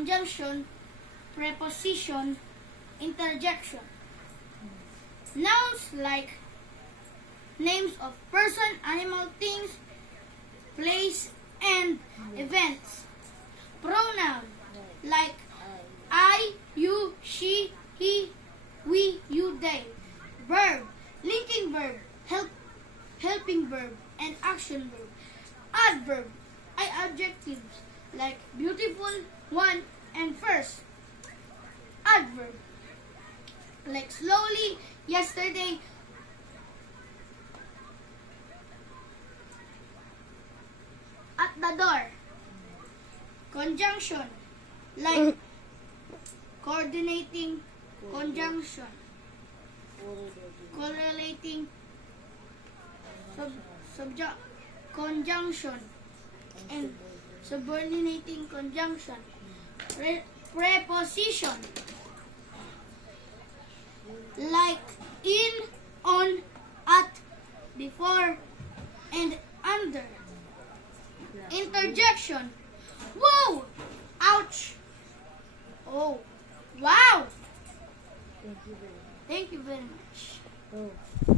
conjunction, preposition, interjection. Nouns like names of person, animal, things, place, and events. Pronoun like I, you, she, he, we, you, they. Verb, linking verb, helping verb, and action verb. Adverb, adjectives like beautiful, one, and first. Adverb, like slowly, yesterday, at the door. Conjunction, like coordinating, conjunction, correlating, subject, conjunction, and subordinating conjunction. Preposition, like in, on, at, before, and under. Interjection, whoa, ouch, oh, wow. Thank you very much.